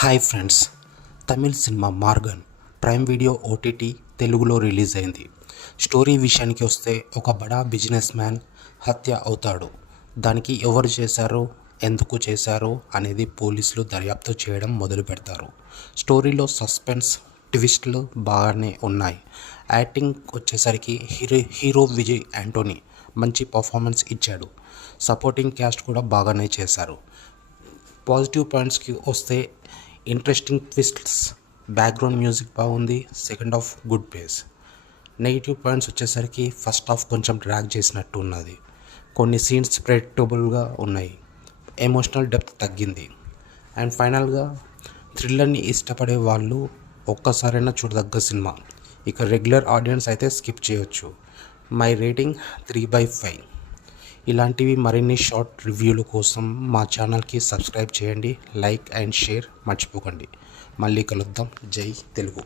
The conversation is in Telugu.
Hi friends, Tamil cinema Maargan prime video OTT తెలుగులో రిలీజ్ అయింది. స్టోరీ విషయానికి వస్తే ఒక బడా బిజినెస్ మ్యాన్ హత్య అవుతాడు. దానికి ఎవరు చేశారు, ఎందుకు చేశారు అనేది పోలీసులు దర్యాప్తు చేయడం మొదలు పెడతారు. స్టోరీలో సస్పెన్స్ ట్విస్ట్లు బాగానే ఉన్నాయి. యాక్టింగ్ వచ్చేసరికి హీరో విజయ్ యాంటోనీ మంచి పర్ఫార్మెన్స్ ఇచ్చాడు. సపోర్టింగ్ క్యాస్ట్ కూడా బాగానే చేశారు. పాజిటివ్ పాయింట్స్కి వస్తే ఇంట్రెస్టింగ్ ట్విస్ట్స్, బ్యాక్గ్రౌండ్ మ్యూజిక్ బాగుంది, second half good pace. Negative points వచ్చేసరికి ఫస్ట్ హాఫ్ కొంచెం డ్రాగ్ చేసినట్టు ఉన్నది. కొన్ని సీన్స్ ప్రెడిక్టబుల్గా ఉన్నాయి. ఎమోషనల్ డెప్త్ తగ్గింది. అండ్ ఫైనల్గా థ్రిల్లర్ని ఇష్టపడే వాళ్ళు ఒక్కసారైనా చూడదగ్గ సినిమా. ఇక రెగ్యులర్ ఆడియన్స్ అయితే స్కిప్ చేయొచ్చు. My rating 3/5. ఇలాంటివి మరిన్ని షార్ట్ రివ్యూల కోసం మా ఛానల్కి సబ్స్క్రైబ్ చేయండి, లైక్ అండ్ షేర్ మర్చిపోకండి. మళ్ళీ కలుద్దాం. జై తెలుగు.